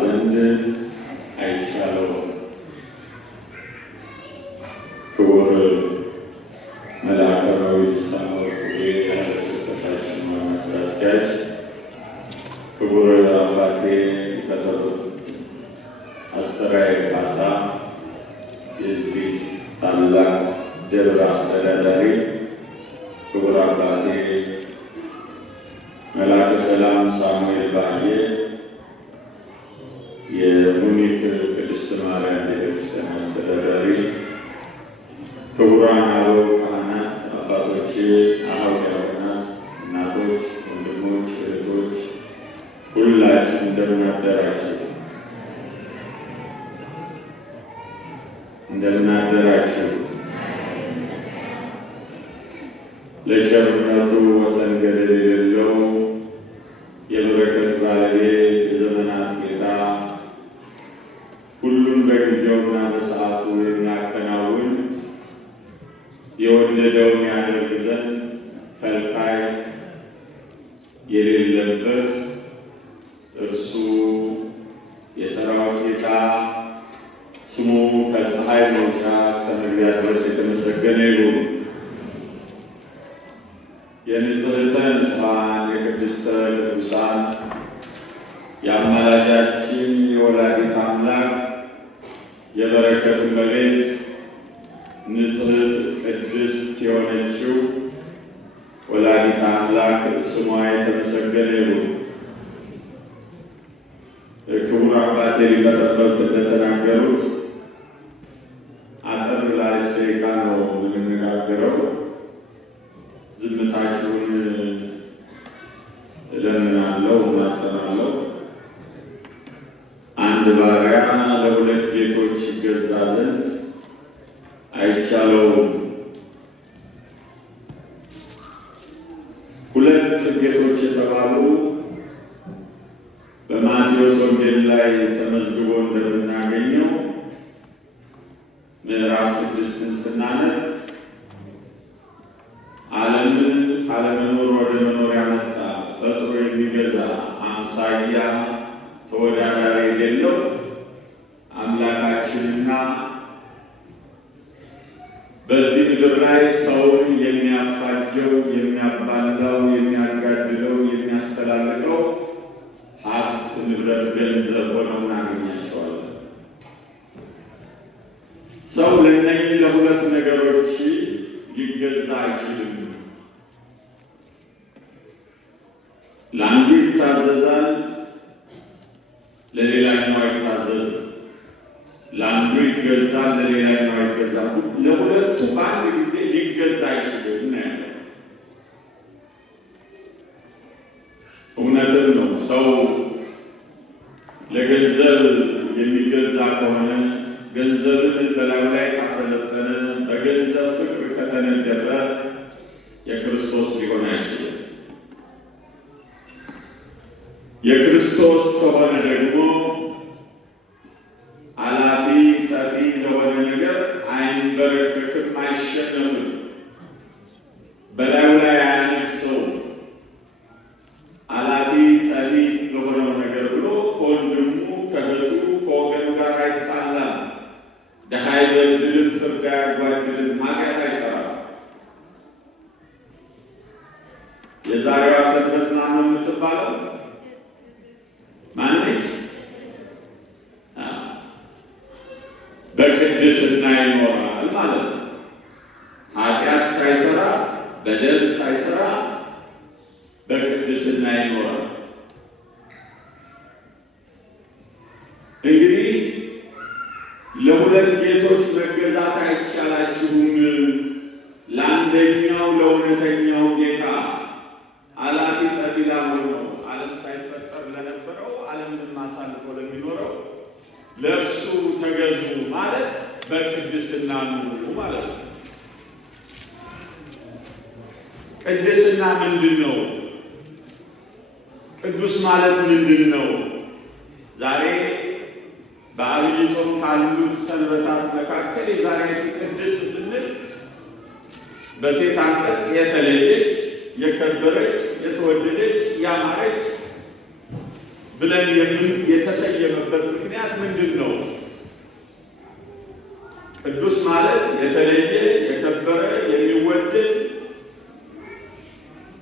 ዘንድ አይቻለውም። ክቡር መልአከ ዳዊት ሳሙኤል የሀገረ ስብከታችን ዋና ሥራ አስኪያጅ፣ ክቡር አባቴ ሊቀ አስተርአየ ካሳ የዚህ ታላቅ ደብር አስተዳዳሪ፣ ክቡር አባቴ መልአከ ሰላም ሳሙኤል ባየ የሙኒክ ቅድስት ማርያም ቤተክርስቲያን አስተዳዳሪ፣ ክቡራን አበው ካህናት፣ አባቶቼ፣ አበው ዲያቆናት፣ እናቶች፣ ወንድሞች፣ እህቶች ሁላችሁ እንደምን አደራችሁ? እንደምን አደራችሁ? ለቸርነቱ ወሰን ገደብ የሌለው የበረከት ባለቤት የዘመናት ጌታ ሁሉን በጊዜውና በሰዓቱ የሚያከናውን የወደደውን ያደርግ ዘንድ ከልካይ የሌለበት እርሱ የሰራዊት ጌታ ስሙ ከፀሐይ መውጫ እስከ መግቢያ ድረስ የተመሰገነ ይሁን። የንጽሕተ ንጹሐን የቅድስተ ቅዱሳን የአማላጃችን የወላዲተ አምላክ የበረከት እመቤት ንጽሕት ቅድስት የሆነችው ወላዲተ አምላክ ስሟ የተመሰገነ ይሁን። ክቡር አባቴ ሊቀ ጠበብት እንደተናገሩት አጠር ላለች ደቂቃ ነው የምንነጋገረው። ዝምታችሁን እለምናለሁ፣ እናሰማለሁ። አንድ ባሪያ ለሁለት ጌቶች ይገዛ ዘንድ አይቻለውም። ሁለት ጌቶች የተባሉ በማቴዎስ ወንጌል ላይ ተመዝግቦ እንደምናገኘው ምዕራፍ 6ን ስናነብ ዓለምን ካለመኖር ወደ መኖር ያመጣ ፈጥሮ የሚገዛ አምሳያ ተወዳዳሪ የሌለው አምላካችንና በዚህ ምድር ላይ ሰውን የሚያፋጀው፣ የሚያባላው፣ የሚያጋድለው፣ የሚያስተላልቀው ሀብት፣ ንብረት፣ ገንዘብ ሆነው እናገኛቸዋለን። ሰው ለእነኚህ ለሁለት ነገሮች ሊገዛ አይችልም። ለአንዱ ይታዘዛል፣ ለሌላኛው አይታዘዝም። ለአንዱ ይገዛል፣ ለሌላኛው አይገዛም። ለሁለቱ በአንድ ጊዜ ሊገዛ አይችልም ነው ያለው። እውነትም ነው። ሰው ለገንዘብ የሚገዛ ከሆነ፣ ገንዘብን በላዩ ላይ ካሰለጠነ፣ በገንዘብ ፍቅር ከተነደፈ የክርስቶስ ሊሆን አይችልም። የክርስቶስ ከሆነ ደግሞ አላፊ ጠፊ ለሆነ ነገር አይንበረከክም፣ አይሸነፍም፣ በላዩ ላይ አያነግሰው። አላፊ ጠፊ ለሆነው ነገር ብሎ ከወንድሙ ከእህቱ ከወገኑ ጋር አይጣላም። ድሃ አይበድልም፣ ፍርድ አያጓድልም፣ ኃጢአት አይሰራም። የዛሬዋ ሰንበት ማን ነው የምትባለው? ማነች? በቅድስና ይኖራል ማለት ነው። ኃጢአት ሳይሰራ በደል ሳይሰራ በቅድስና ይኖራል። እንግዲህ ለሁለት ጌቶች መገዛት አይቻላችሁም። ለአንደኛው ለእውነተኛው ጌታ አላፊ ጠፊ ላልሆነው ዓለም ሳይፈጠር ለነበረው ዓለምንም አሳልፎ ለሚኖረው ለእርሱ ተገዙ ማለት በቅድስና ኑሩ ማለት ነው። ቅድስና ምንድን ነው? ቅዱስ ማለት ምንድን ነው? ዛሬ በዐቢይ ጾም ካሉት ሰንበታት መካከል የዛሬቱ ቅድስት ስንል በሴት አንቀጽ የተለየች፣ የከበረች፣ የተወደደች፣ ያማረች ብለን የተሰየመ ምንድን ነው? ቅዱስ ማለት የተለየ የከበረ የሚወደድ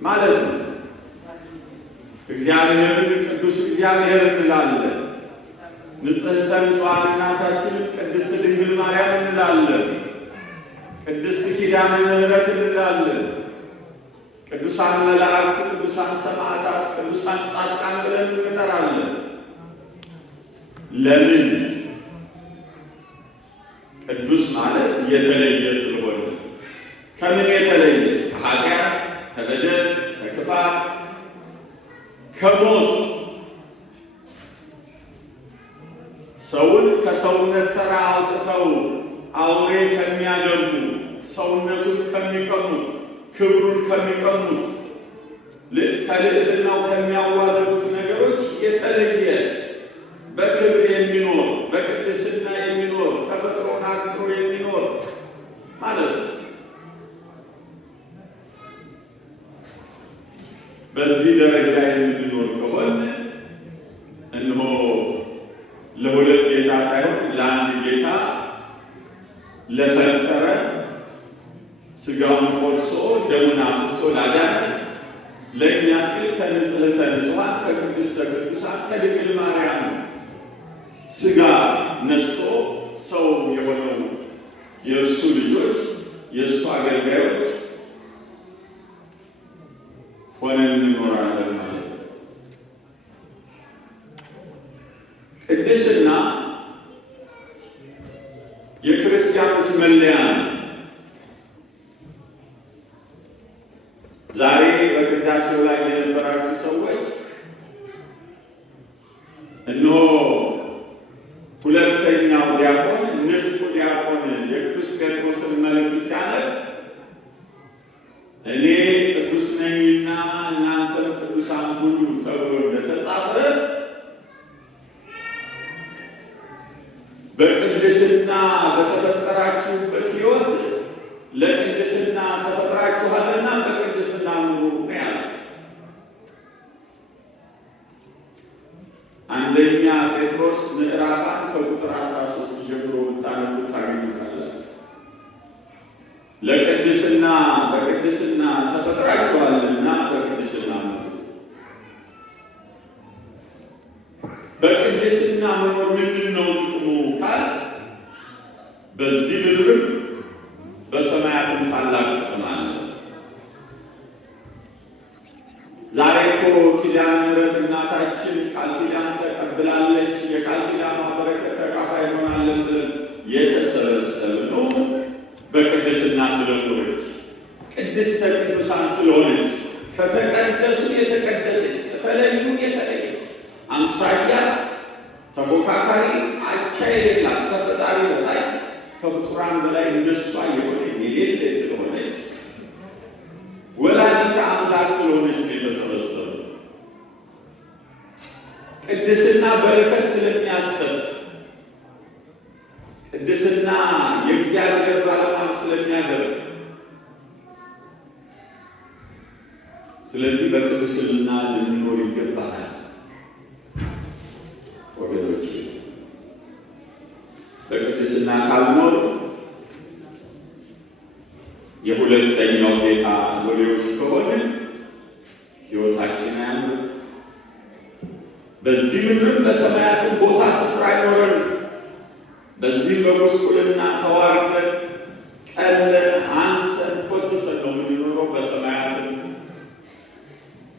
ማለት ነው። እግዚአብሔርን ቅዱስ እግዚአብሔር እንላለን። ንጽሕተ ንጹሐን እናታችንን ቅድስት ድንግል ማርያም እንላለን። ቅድስት ኪዳነ ምሕረት እንላለን። ቅዱሳን መላእክት፣ ቅዱሳን ሰማዕታት፣ ቅዱሳን ጻድቃን ብለን እንጠራለን። ለምን? ቅዱስ ማለት የተለየ ስለሆነ። ከምን የተለየ? ከኃጢአት፣ ከበደል፣ ከክፋት፣ ከሞት ሰውን ከሰውነት ተራ አውጥተው አውሬ ከሚያደርጉ፣ ሰውነቱን ከሚቀሙት፣ ክብሩን ከሚቀሙት፣ ከልዕልናው ከሚያዋርዱት ነገሮች የተለየ በክብር የሚኖር በቅድስና የሚኖር ተፈጥሮን አክብሮ የሚኖር ማለት ነው። በዚህ ደረጃ የምንኖር ከሆነ እነሆ ለሁለት ጌታ ሳይሆን ለአንድ ጌታ ለፈጠረ ሥጋውን ቆርሶ ደሙን አፍስሶ ላዳነ ለእኛ ሲል ከንጽሕተ ንጹሐን ከቅድስተ ቅዱሳን ከድንግል ማርያም ሥጋ ነስቶ ሰው የሆነው የእርሱ ልጆች የእሱ አገልጋዮች ሆነን እንኖራለን ማለት ነው። ቅድስና የክርስቲያኖች መለያ ነው። ዛሬ በቅዳሴው ላይ የነበራችሁ ሰዎች እነሆ ሁለተኛው ዲያቆን ንፍቁ ዲያቆን የቅዱስ ጴጥሮስን መልእክት ሲያነብ እኔ ቅዱስ ነኝና እናንተም ቅዱሳን ሁኑ ተብሎ እንደተጻፈ በቅድስና በተፈጠራችሁበት ሕይወት ለቅድስና ተፈጥራችኋልና በቅድስና ኑሩ ነው ያለው። አንደኛ ጴጥሮስ ምዕራፍ 1 ከቁጥር 13 ጀምሮ ብታነቡ ታገኙታላችሁ። ለቅድስና በቅድስና ተፈጥራችኋልና በቅድስና ኑሩ። በቅድስና መኖር ምንድን ነው ጥቅሙ ካል በዚህ ምድርም በሰማያትም ታላቅ ጥቅም አለ። ዛሬ እኮ ኪዳነ ምሕረት እናታችን ቃል ኪዳን ተቀብላለች። የቃል ኪዳኗ በረከት ተካፋይ ሆናለን ብለን የተሰበሰብነው በቅድስና ስለኖረች ቅድስተ ቅዱሳን ስለሆነች ከተቀደሱ የተቀደሰች ከተለዩ የተለየች አምሳያ ተፎካካሪ አቻ የሌላት ከፈጣሪ በታች ከፍጡራን በላይ እንደሷ የሆነ የሌለ ስለሆነች ወላዲተ አምላክ ስለሆነች ነው የተሰበሰቡ። ቅድስና በረከት ስለሚያሰጥ፣ ቅድስና የእግዚአብሔር ባለሟል ስለሚያደርግ፣ ስለዚህ በቅድስና ልንኖር ይገባናል ወገኖች። በቅድስና ካልኖር የሁለተኛው ጌታ ሎሌዎች ከሆነ ሕይወታችን አያምርም። በዚህ ምድር በሰማያትን ቦታ ስፍራ አይኖረን። በዚህም በጉስቁልና ተዋርደን ቀለን አንሰን ኮስሰን ነው የምንኖረው። በሰማያትን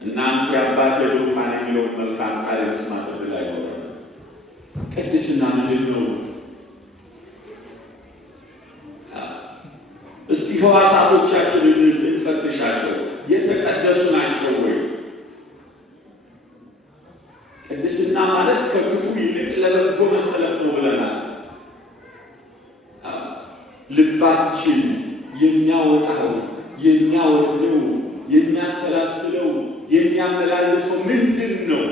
እናንተ የአባቴ ብሩካን የሚለውን መልካም ቃል የመስማት ዕድል አይኖረን። ቅድስና ምንድን ነው? እስቲ ሕዋሳቶቻችንን እንፈትሻቸው። የተቀደሱ ናቸው ወይ? ቅድስና ማለት ከክፉ ይልቅ ለበጎ መሰለፍ ነው ብለናል። ልባችን የሚያወጣው የሚያወርደው የሚያሰላስለው የሚያመላልሰው ምንድን ነው?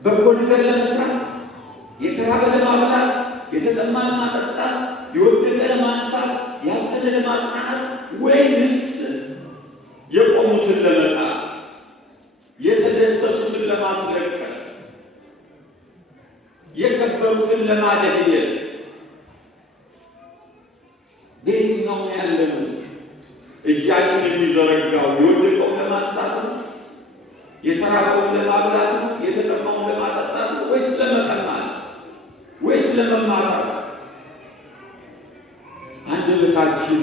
በጎ ነገር ለመስራት፣ የተራበ ለማብላት፣ የተጠማ ለማጠጣት፣ የወደቀ ለማንሳት፣ ያዘነ ለማጽናናት፣ ወይንስ የቆሙትን ለመጣል፣ የተደሰቱትን ለማስለቀስ፣ የከበሩትን ለማደህየት በየትኛው ያለው እጃችን የሚዘረጋው የወደቀውን ለማንሳት ነው? የተራበውን ለማብላት ነው? የተጠማውን ለማጠጣት ነው? ወይስ ለመቀማት ወይስ ለመማታት? አንደበታችን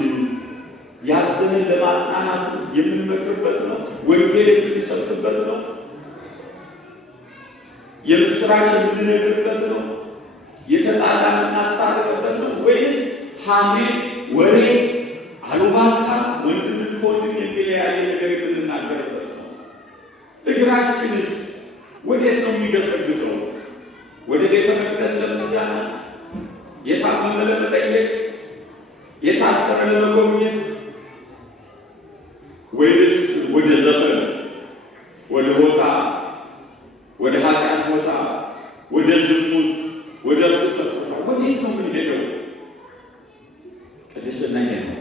ያዘንን ለማጽናናት የምንመክርበት ነው? ወንጌል የምንሰብክበት ነው? የምስራች የምንነግርበት ነው? የተጣላ የምናስታርቅበት ነው? ወይስ ሐሜት፣ ወሬ፣ አሉባልታ፣ ወንድምን ከወንድም የሚለያየ ነገር የምንናገርበት ነው? እግራችንስ ወዴት ነው የሚገሰግሰው? ወደ ቤተ መቅደስ ለምስጋና፣ የታመመ ለመጠየቅ፣ የታሰረ ለመጎብኘት፣ ወይስ ወደ ዘፈን፣ ወደ ሆታ፣ ወደ ኃጢአት ቦታ፣ ወደ ዝሙት፣ ወደ ርኩሰት ቦታ ወዴት ነው የምንሄደው? ቅድስና ይሄ ነው።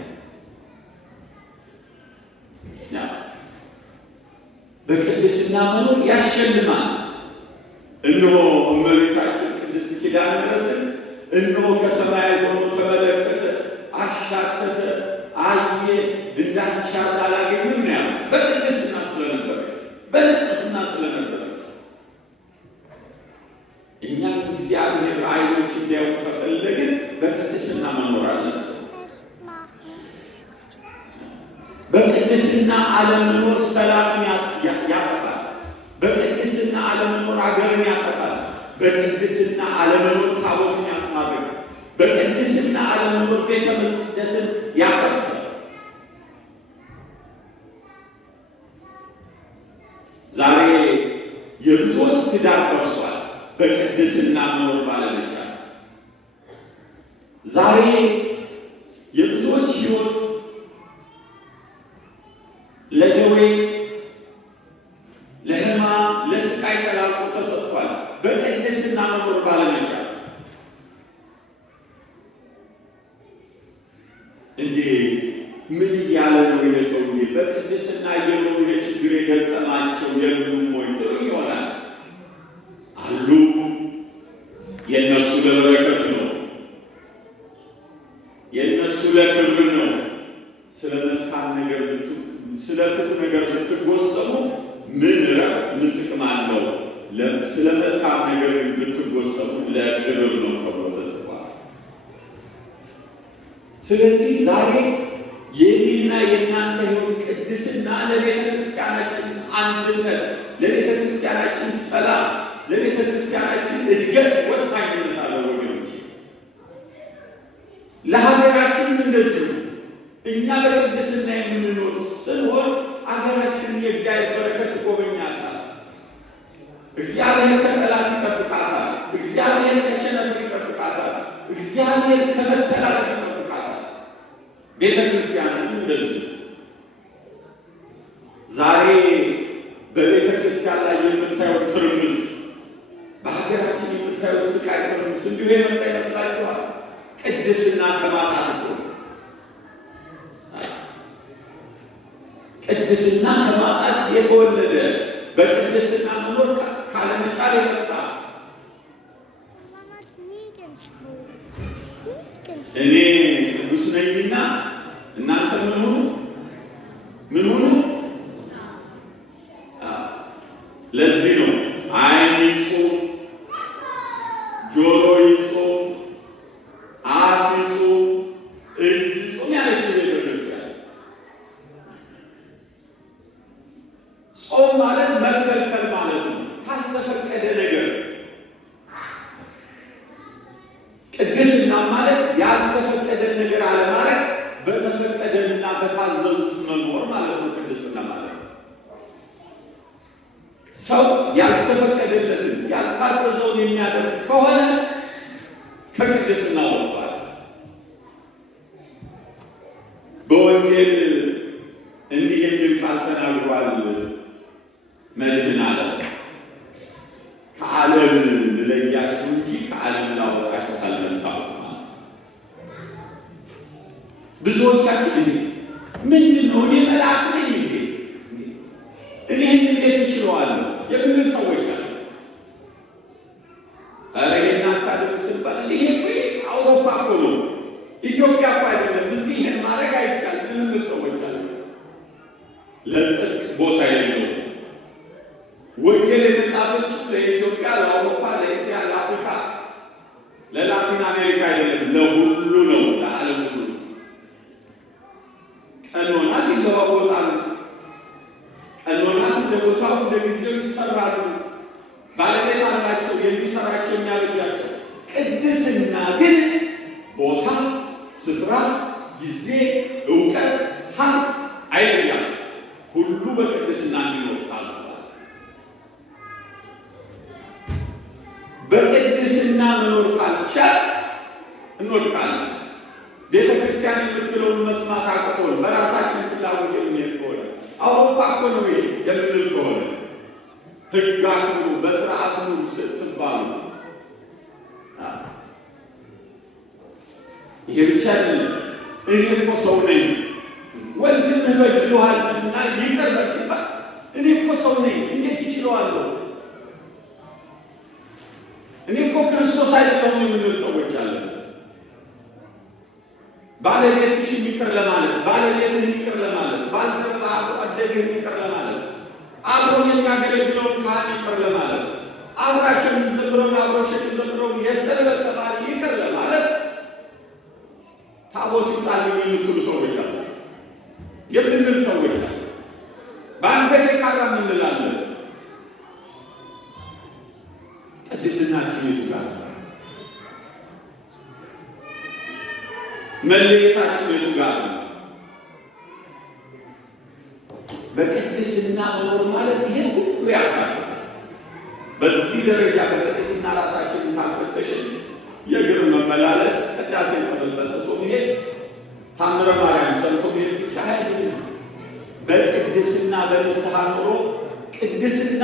በቅድስና መኖር ያሸልማል። እነሆ እመቤታችን ቅድስት ኪዳነ ምሕረትን እነሆ ከሰማይ ሆኖ ተመለከተ፣ አሻተተ፣ አየ፣ እንዳንቺ ያለ አላገኘም ነው ያለው። በቅድስና ስለነበረች፣ በንጽሕና ስለነበረች። እኛም እግዚአብሔር አይኖች እንዲያዩ ከፈለግን በቅድስና መኖር አለን። በቅድስና አለመኖር ሰላምን ያጠፋል። በቅድስና አለመኖር አገርን ያጠፋል። በቅድስና አለመኖር ታቦትን ያስማርካል። በቅድስና አለመኖር ቤተ መቅደስን ያፈርሳል። ዛሬ የብዙዎች ትዳር ፈርሷል በቅድስና መኖር ባለመቻል። ዛሬ የብዙዎች ሕይወት ለደዌ፣ ለሕማም፣ ለስቃይ ተላልፎ ተሰጥቷል በቅድስና መኖር ባለመቻል። እንዴ ምን እያለ ነው ይሄ ሰውዬ? በቅድስና እየኖሩ የችግር የገጠማቸው የሉም ወይ ትሉ ይሆናል። አሉ። የእነሱ ለበረከት ነው፣ የእነሱ ለክብር ነው። ስለ መልካም ነገር ስለ ክፉ ነገር ብትጎሰሙ ምን ጥቅም አለው? ስለ መልካም ነገር ብትጎሰሙ ለክብር ነው ተብሎ ተጽፏል። ስለዚህ ዛሬ የኔና የእናንተ ሕይወት ቅድስና ለቤተ ክርስቲያናችን አንድነት፣ ለቤተ ክርስቲያናችን ሰላም፣ ለቤተ ክርስቲያናችን እድገት ወሳኝነት አለው ወገኖች። ለሀገራችንም እንደዚሁ እኛ በቅድስና የምንኖር ስንሆን አገራችንን የእግዚአብሔር በረከት ይጎበኛታል። እግዚአብሔር ከጠላት ይጠብቃታል። እግዚአብሔር ከቸነፈር ይጠብቃታል። እግዚአብሔር ከመተላለፍ ይጠብቃታል። ቤተ ክርስቲያንን እንደዚሁ ዛሬ በቤተ ክርስቲያን ላይ የምታየው ትርምስ፣ በሀገራችን የምታየው ስቃይ ትርምስ እንዲሁ የመጣ ይመስላችኋል? ቅድስና ከማጣት እኮ ቅድስና ከማጣት የተወለደ በቅድስና መኖር ካለመቻል የመጣ እኔ ቅዱስ ነኝና እናንተ ምን ሁኑ? ለዚህ ነው ዓይን ይጹም፣ ጆሮ ይጹም፣ አፍ ይጹም፣ እጅ ይጹም ያለች ቤተ ክርስቲያን። ጾም ማለት መከልከል ማለት ነው፣ ካልተፈቀደ ነገር። ቅድስና ማለት ያልተፈቀደ ነገር አለማድረግ፣ በተፈቀደና በታዘዙት መኖር ማለት ነው። ቅድስና ማለት ሰው ያልተፈቀደለትን ያልታዘዘውን የሚያደርግ ከሆነ ከቅድስና ወጥቷል። በወንጌል እንዲህ የሚል ቃል ተናግሯል መድኅን ዓለም። ከዓለም ልለያችሁ እንጂ ከዓለም ላወጣችሁ አልመጣሁም። ብዙዎቻችን ምንድን ነው እኔ መልአክ ነኝ እኔ እንዴት እችለዋለሁ የምንል ሰዎች የተያዘችው ለኢትዮጵያ፣ ለአውሮፓ፣ ለእስያ፣ ለአፍሪካ፣ ለላቲን አሜሪካ አይደለም፣ ለሁሉ ነው፣ ለዓለም ሁሉ። ቀኖናት ይለዋወጣሉ። ቀኖናት እንደ ቦታው እንደ ጊዜው ይሰራሉ። ባለቤት አላቸው፣ የሚሰራቸው የሚያበጃቸው። ቅድስና ግን ቦታ፣ ስፍራ፣ ጊዜ፣ እውቀት፣ ሀብት አይለያም። ሁሉ በቅድስና እንዲኖር ታዟል። በቅድስና መኖር ካልቻል እንወድቃለን። ቤተ ክርስቲያን የምትለውን መስማት አቅቶን በራሳችን ፍላጎት የምንሄድ ከሆነ አውሮፓ እኮ ነው የምንል ከሆነ ሕግ አክብሩ፣ በስርዓት ኑሩ ስትባሉ ይሄ ብቻ አይደለም። እኔ እኮ ሰው ነኝ፣ ወንድምህ በድሎሃል እና ይቅር በል ሲባል እኔ እኮ ሰው ነኝ እንዴት ይችለዋለሁ? እኔ እኮ ክርስቶስ አይደለሁም የምንል ሰዎች አለን። ባለቤትሽን ይቅር ለማለት፣ ባለቤትህን ይቅር ለማለት፣ ባልደረባ አደግህን ይቅር ለማለት፣ አብሮ የሚያገለግለውን ካህን ይቅር ለማለት፣ አብራሽ የሚዘምረውን አብሮሽ የሚዘምረውን የሰንበት ተማሪ ይቅር ለማለት ታቦት ይውጣልኝ የምትሉ ሰዎች አሉ፣ የምንል ሰዎች አሉ። በአንገቴ ካራ እንላለን። ቅድስናችን የቱ ጋር ነው? መለየታችን የቱ ጋር ነው? በቅድስና መኖር ማለት ይሄን ሁሉ ያካትታል። በዚህ ደረጃ በቅድስና ራሳችንን ካልፈተሽን የእግር መመላለስ፣ ቅዳሴ ጸበል ጠጥቶ መሄድ፣ ታምረ ማርያም ሰምቶ መሄድ ብቻ አይደለም። በቅድስና በንስሐ ኖሮ ቅድስና